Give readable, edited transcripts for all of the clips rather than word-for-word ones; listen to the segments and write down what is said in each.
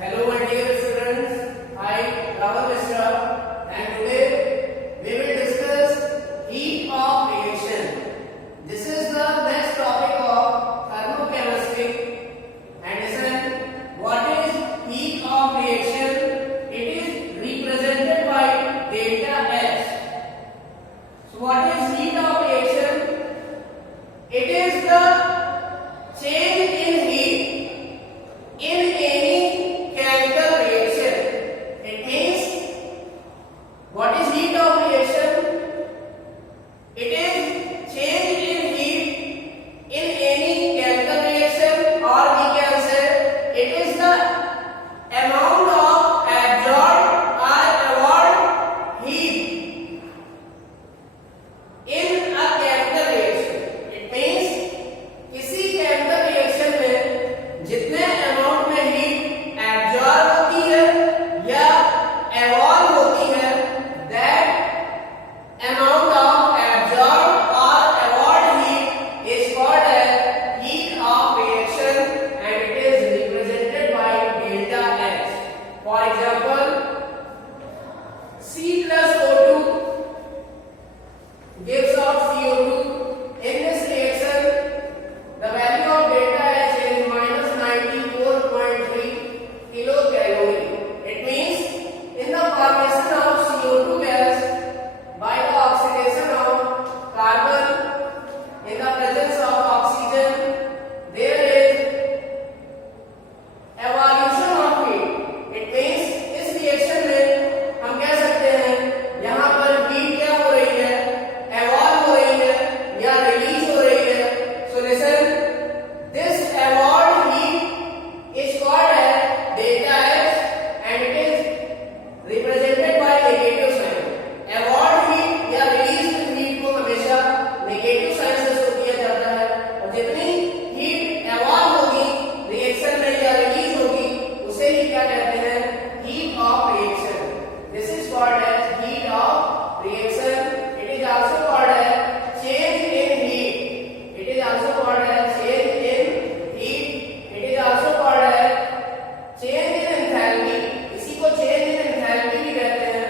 Hello my dear students, I Rahul Mishra and today we will discuss heat of reaction. This is the next topic of thermochemistry and listen, what is heat of reaction? It is represented by delta H. So what is heat of reaction? It is the change in heat in any chemical reaction. It means what is heat of reaction? It is change in heat in any chemical reaction, or we can say it is the amount of absorbed or evolved heat in a chemical reaction. It means किसी chemical reaction में जितने अमाउंट में heat absorb होती है या एवॉल्व होती है, that amount of absorb और evolved heat is called as heat of reaction and it is represented by delta H. For example C+O2 gives off CO2. In this reaction the value of delta H is minus 94.3 kilocalorie. It means in the formation of CO2 gas by the oxidation of carbon in the presence of oxygen, there is evolution of heat. It means इस reaction में हम कह सकते हैं यहाँ पर heat क्या हो रही है, evolve हो रही है या release हो रही है. So listen, this evolved heat is called as delta H and it is represented by negative sign. Evolved heat या released heat को हमेशा negative sign से शो किया जाता है, और जितनी heat evolve होगी reaction में या release होगी उसे ही क्या कहते हैं, heat of reaction. This is called as heat of reaction. It is also called as change in heat. It is also called as change in heat. It is also called as change in enthalpy. इसी को change in enthalpy भी कहते हैं.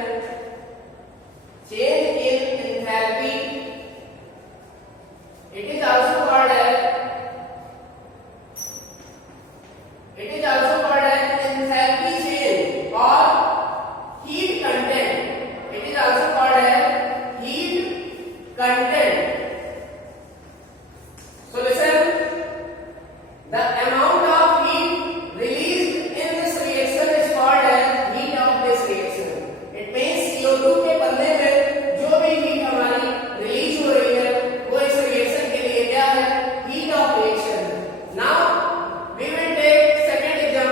Change in enthalpy. It is also called as enthalpy change or heat content. It is also called as heat content. So listen, the amount of heat released in this reaction is called as heat of this reaction. It means CO2 के बनने में जो भी heat हमारी release हो रही है वो इस reaction के लिए क्या है, heat of reaction. Now we will take second example.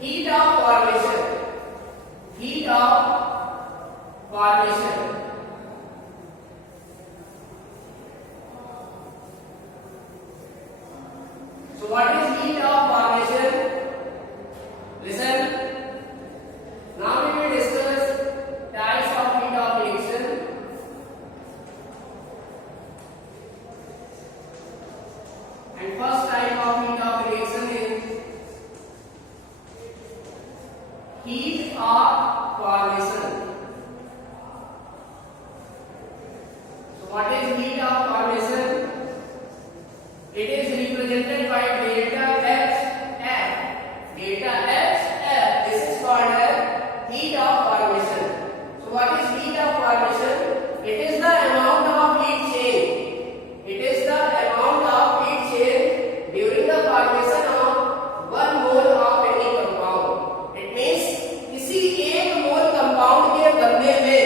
heat of formation, heat of formation. So what is heat of formation? Listen. Now we will discuss types of heat of reaction. And first type of heat of reaction is heat of formation. So what is heat of formation? It is represented by delta HF. Delta HF. This is called as heat of formation. So what is heat of formation? It is the amount of heat change. It is the amount of heat change during the formation of 1 mole of any compound. It means किसी एक मोल कंपाउंड के बनने में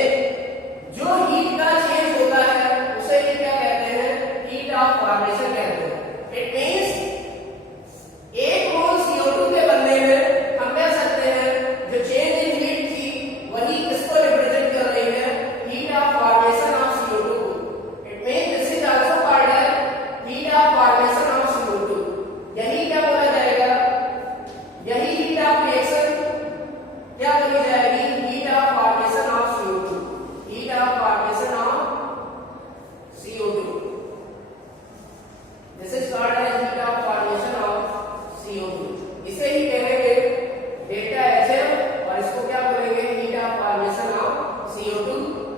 जो हीट का चेंज होता है उसे ये क्या कहते हैं? हीट ऑफ फॉर्मेशन कहते हैं. इट मींस एक मोल CO2 के बनने में हम कह सकते हैं जो चेंज इन हीट थी वही किसको रिप्रेजेंट कर रही है? Heat of formation of CO2 को. It means this is also called as heat of formation of CO2. यही क्या बोला जाएगा? यही हीट ऑफ रिएक्शन क्या बोली जाएगी? Heat of formation of CO2. Heat of formation of CO2. This is called as heat of formation of CO2. इसे ही कहेंगे डेल्टा HF और इसको क्या बोलेंगे? Heat of formation of CO2.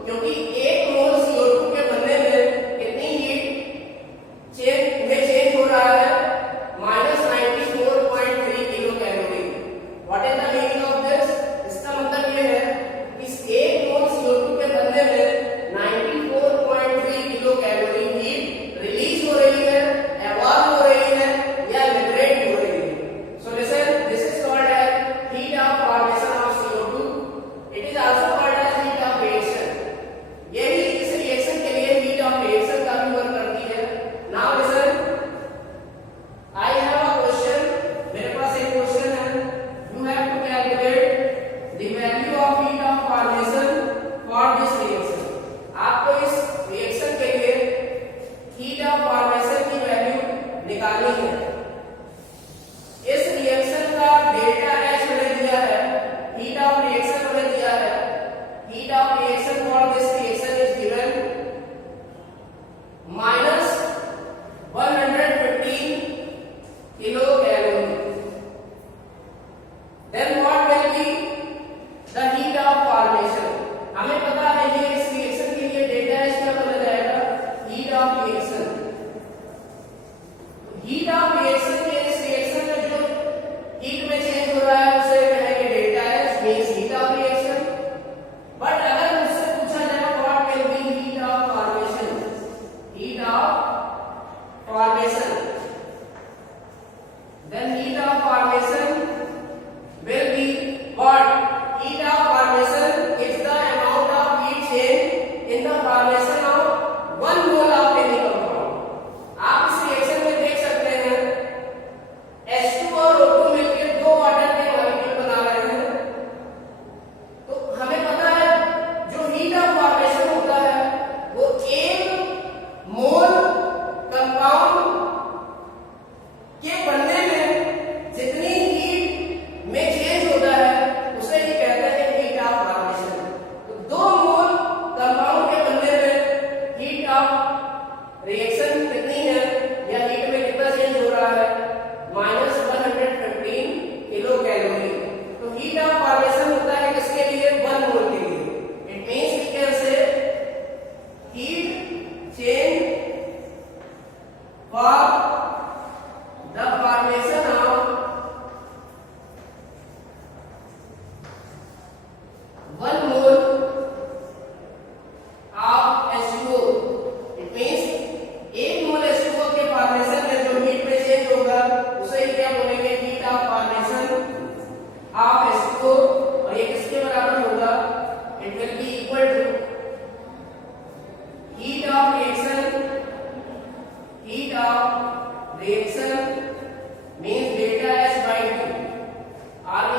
क्योंकि एक मोल CO2 के बनने में कितनी हीट चेंज हो रहा है? -94.3 kilo calorie. What is the meaning of this? इसका मतलब ये है कि इस एक मोल CO2 के बनने में 94.3 किलो कैलोरी हीट रिलीज हो रही है, evolve हो रही है या लिबरेट हो रही है. So listen, this is called as heat of formation of CO2. It is also called as heat of reaction. यही इस रिएक्शन के लिए heat of reaction का भी वर्क करती है. Now listen, I have a question. मेरे पास एक क्वेश्चन है. You have to calculate the value of heat of formation for this reaction. आपको इस रिएक्शन के लिए हीट ऑफ फॉर्मेशन की वैल्यू निकालनी है. इस रिएक्शन का डेल्टा H हमें दिया है, हीट ऑफ रिएक्शन हमें दिया है. Heat of reaction for this reaction is given -115 kilo calorie. Then what will be the heat of formation? हमें पता है ये इस रिएक्शन के लिए डेल्टा H क्या बन जाएगा? Heat of reaction. Heat of reaction के इस रिएक्शन में जो हीट में चेंज हो रहा है उसे कहेंगे delta H, means heat of reaction. But अगर मुझसे पूछा जाए what will be heat of formation? Heat of formation. Then heat of formation will be what? Heat of formation is the amount of heat change in the formation of 1 mole of any compound. आप इस रिएक्शन में देख सकते हैं H2 और O2 मिलकर दो वाटर के मॉलिक्यूल बना रहे हैं. तो हमें पता है जो हीट ऑफ फॉर्मेशन होता है वो एक मोल कंपाउंड के बनने में जितनी हीट में चेंज होता है उसे ही कहते हैं हीट ऑफ फॉर्मेशन. तो 2 मोल कंपाउंड के बनने में हीट ऑफ रिएक्शन कितनी है या हीट में कितना चेंज हो रहा है? -115 किलो कैलोरी. तो हीट ऑफ फॉर्मेशन होता है किसके लिए? 1 मोल के लिए. It means we can say heat change for the formation of 1 mole of H2O. It means 1 मोल H2O के फॉर्मेशन में जो हीट में चेंज होगा उसे क्या बोलेंगे? Heat of formation of H2O. और ये किसके बराबर होगा? It will be equal to heat of reaction. Heat of reaction means delta H by 2, or we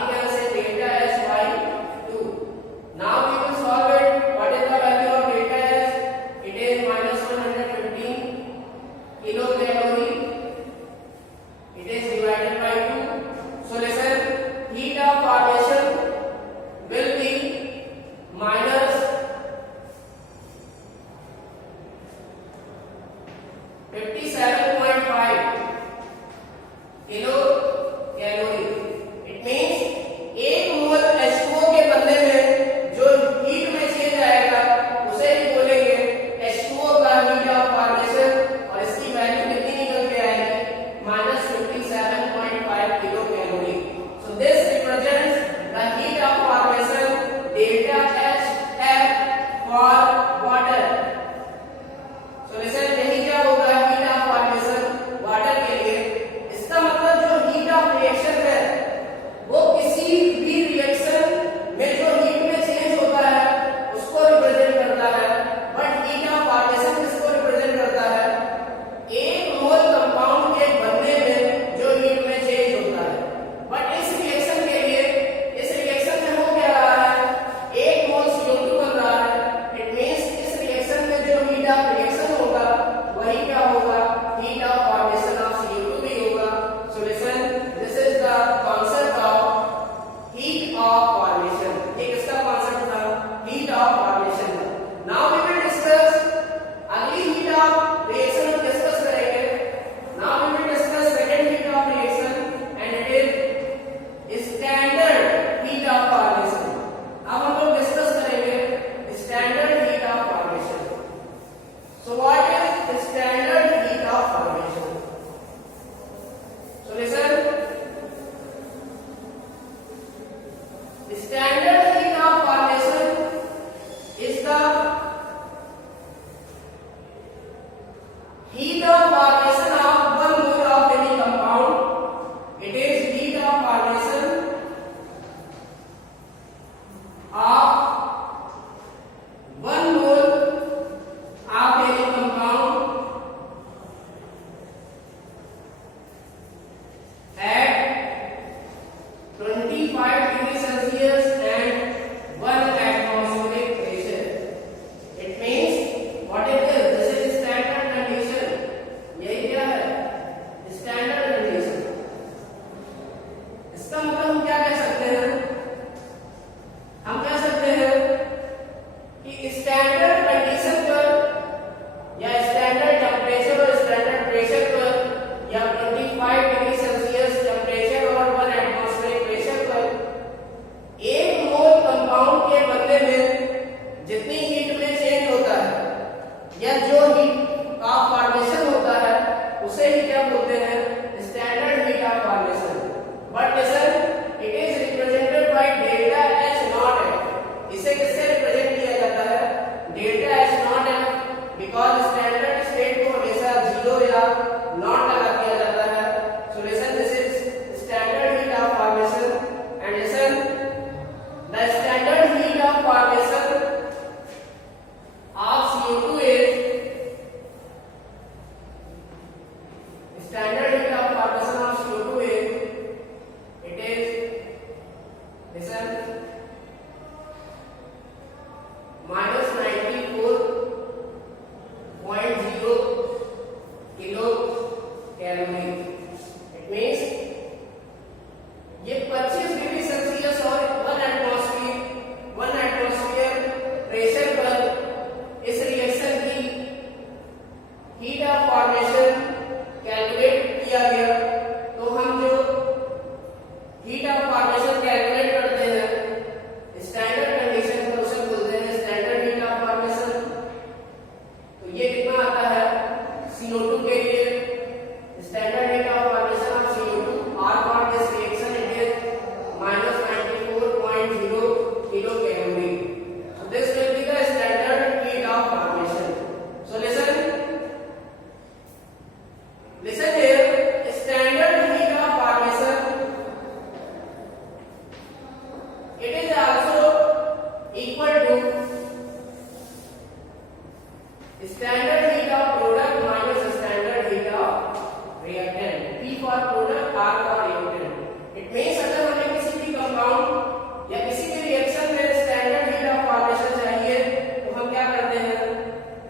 means अगर हमें किसी भी कंपाउंड या किसी भी रिएक्शन में स्टैंडर्ड हीट ऑफ फॉर्मेशन चाहिए तो हम क्या करते हैं,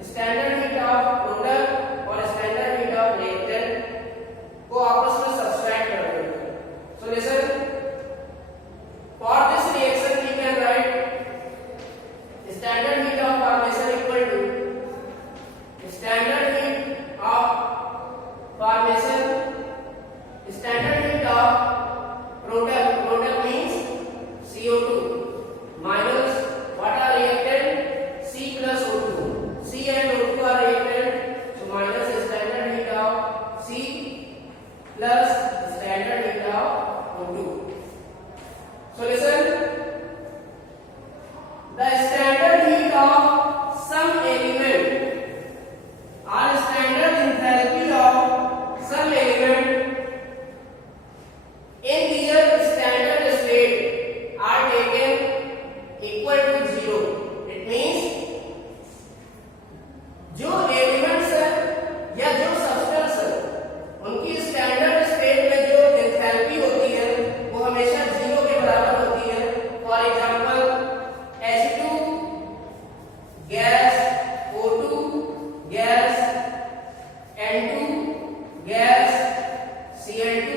स्टैंडर्ड हीट ऑफ प्रोडक्ट और स्टैंडर्ड हीट ऑफ रिएक्टेंट को आपस में सब्सट्रैक्ट कर देते हैं. So listen, for this reaction we can write standard heat of formation equal to standard heat of formation, standard heat of product means CO2 minus what are reactant, C plus O2. C and O2 are reactant, so minus standard heat of C plus standard heat of O2. So listen, the standard heat of some element or standard enthalpy of some element in their standard state are taken equal to 0. It means जो एलिमेंट्स है या जो सब्सटेंस है उनकी standard state में जो एंथैल्पी होती है वो हमेशा 0 के बराबर होती है. For example H2 gas, O2 gas, N2 gas, Cl2